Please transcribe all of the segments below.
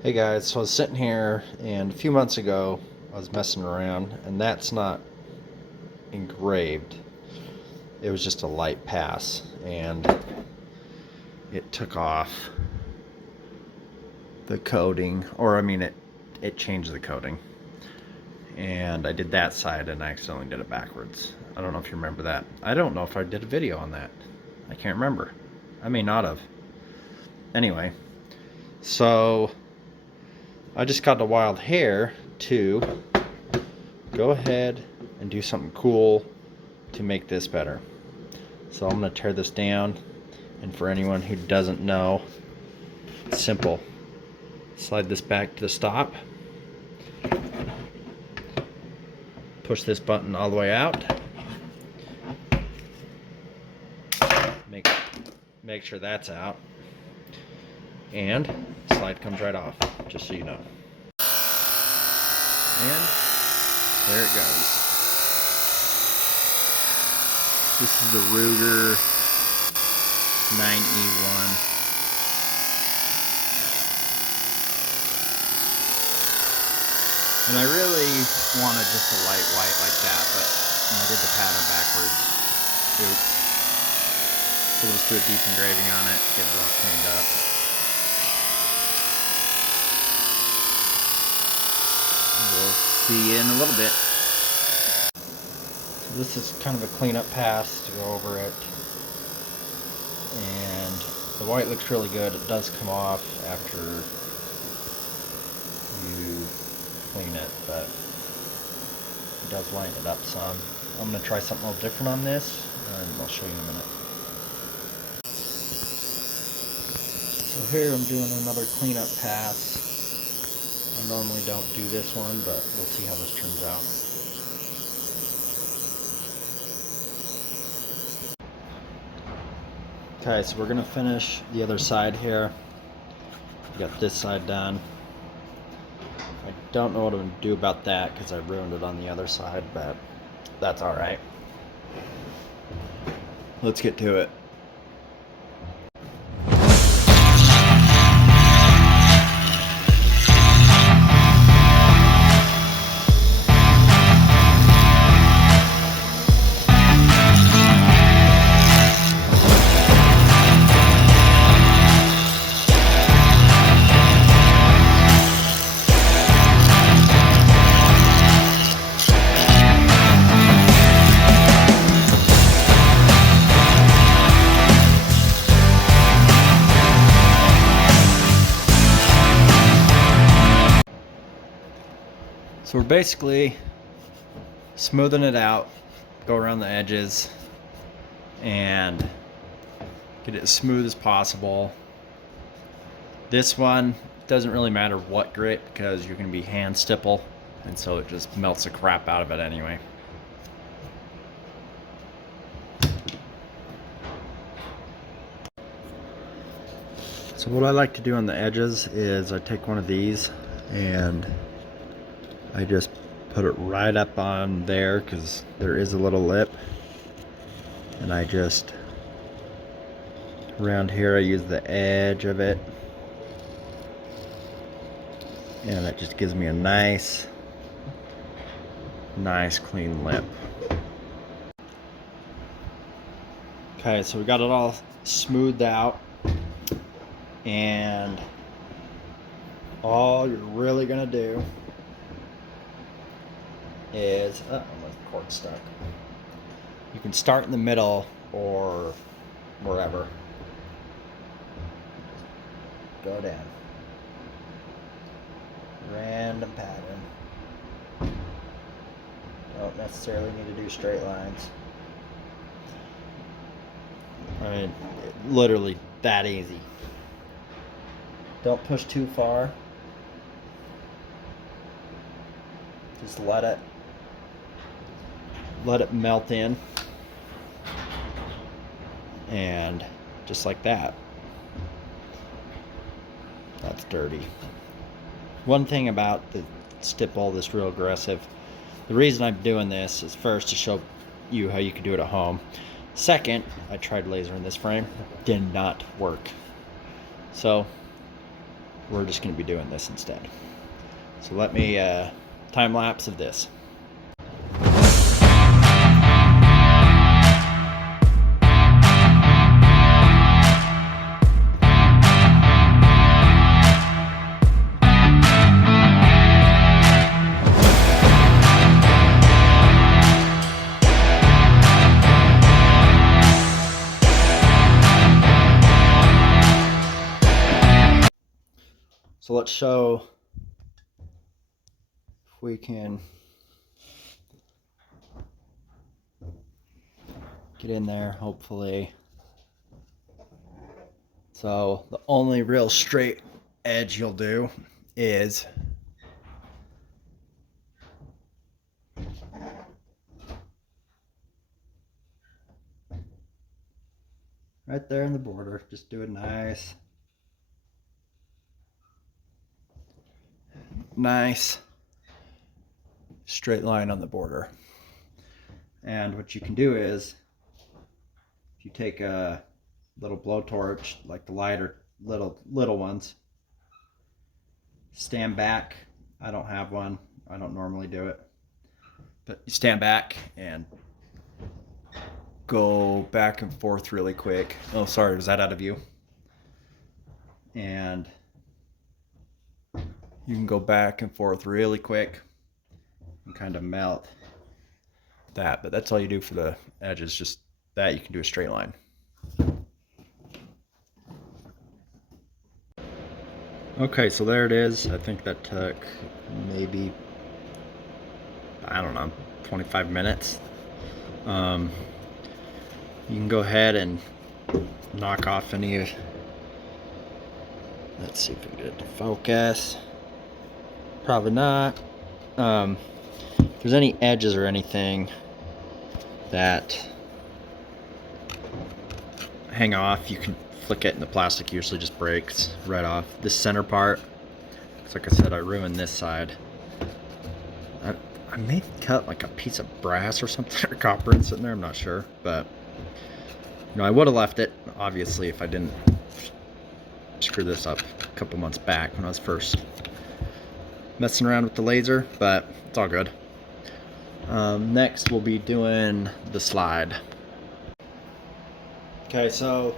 Hey guys, so I was sitting here and a few months ago I was messing around and that's not engraved. It was just a light pass and it took off the coating, or I mean it changed the coating. And I did that side and I accidentally did it backwards. I don't know if you remember that. I don't know if I did a video on that. I can't remember. I may not have. Anyway, so I just got the wild hair to go ahead and do something cool to make this better. So I'm going to tear this down, and for anyone who doesn't know, it's simple. Slide this back to the stop, push this button all the way out, make sure that's out, and slide comes right off, just so you know. And there it goes. This is the Ruger 9E1. And I really wanted just a light white like that, but I did the pattern backwards. Oops. So we'll just do a deep engraving on it, get it all cleaned up. We'll see you in a little bit. So this is kind of a cleanup pass to go over it. And the white looks really good. It does come off after you clean it, but it does line it up some. I'm going to try something a little different on this, and I'll show you in a minute. So here I'm doing another cleanup pass. I normally don't do this one, but we'll see how this turns out. Okay, so we're going to finish the other side here. Got this side done. I don't know what I'm going to do about that because I ruined it on the other side, but that's alright. Let's get to it. So we're basically smoothing it out, go around the edges, and get it as smooth as possible. This one doesn't really matter what grit because you're going to be hand stipple, and so it just melts the crap out of it anyway. So what I like to do on the edges is I take one of these and I just put it right up on there because there is a little lip, and I just around here I use the edge of it, and that just gives me a nice clean lip. Okay, so we got it all smoothed out, and all you're really gonna do is, oh, my cord stuck. You can start in the middle or wherever. Go down. Random pattern. Don't necessarily need to do straight lines. I mean, literally that easy. Don't push too far. Just let it melt in, and just like that. That's dirty. One thing about the stipple, this real aggressive, the reason I'm doing this is first to show you how you can do it at home. Second, I tried lasering this frame, did not work. So we're just going to be doing this instead. So let me time lapse of this. So let's show if we can get in there, hopefully. So the only real straight edge you'll do is right there in the border. Just do a nice straight line on the border. And what you can do is, if you take a little blowtorch, like the lighter little ones, stand back. I don't have one. I don't normally do it. But you stand back and go back and forth really quick. Oh, sorry, was that out of view? And you can go back and forth really quick and kind of melt that. But that's all you do for the edges, just that. You can do a straight line. Okay, so there it is. I think that took maybe, I don't know, 25 minutes. You can go ahead and knock off any, let's see if we can get it to focus. Probably not. If there's any edges or anything that hang off, you can flick it and the plastic usually just breaks right off. This center part, like I said, I ruined this side. I may cut like a piece of brass or something, or copper in sitting there, I'm not sure, but you know, I would have left it, obviously, if I didn't screw this up a couple months back when I was first messing around with the laser, but it's all good. Next we'll be doing the slide. Okay, so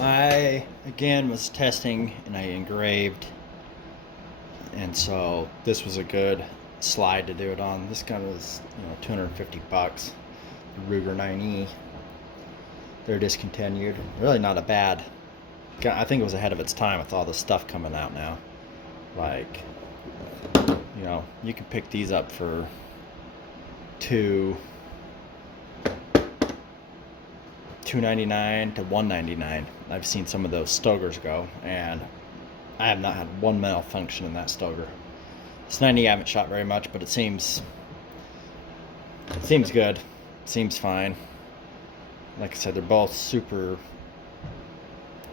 I again was testing and I engraved, and so this was a good slide to do it on. This gun was, you know, 250 bucks. The Ruger 9E. They're discontinued. Really not a bad. I think it was ahead of its time with all the stuff coming out now. Like, you know, you can pick these up for $2.99 to $1.99. I've seen some of those Stogers go, and I have not had one malfunction in that Stoger. This 90 I haven't shot very much, but it seems good. Seems fine. Like I said, they're both super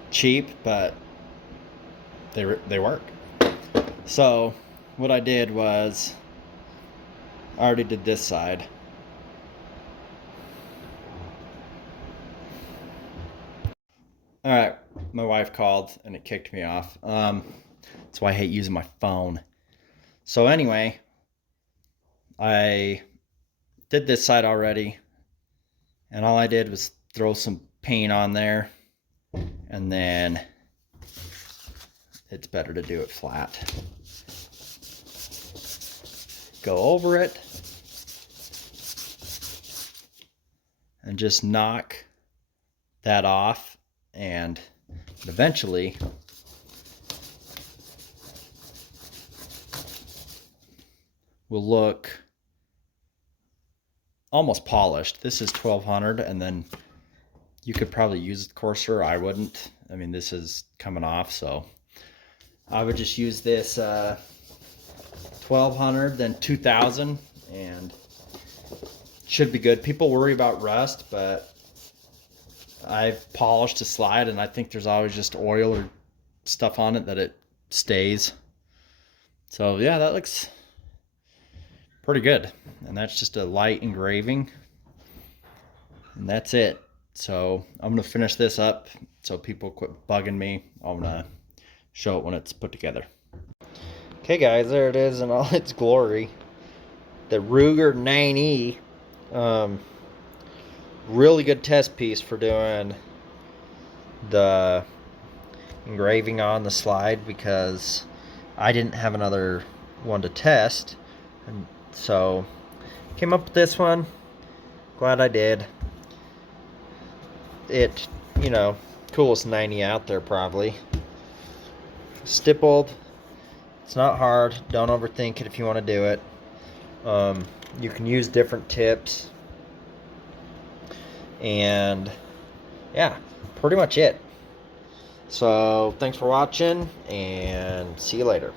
cheap, but they work. So what I did was, I already did this side. All right, my wife called and it kicked me off. That's why I hate using my phone. So anyway, I did this side already, and all I did was throw some paint on there, and then it's better to do it flat. Go over it and just knock that off, and eventually will look almost polished. This is 1200, and then you could probably use the coarser. I wouldn't. I mean, this is coming off, so I would just use this 1200, then 2000, and should be good. People worry about rust, but I've polished a slide, and I think there's always just oil or stuff on it that it stays. So yeah, that looks pretty good. And that's just a light engraving, and that's it. So I'm gonna finish this up so people quit bugging me. I'm gonna show it when it's put together. Okay guys, there it is in all its glory. The Ruger 9E. Really good test piece for doing the engraving on the slide, because I didn't have another one to test, and so came up with this one. Glad I did. It, you know, coolest 90 out there probably. Stippled. It's not hard. Don't overthink it if you want to do it. You can use different tips. And yeah, pretty much it. So thanks for watching, and see you later.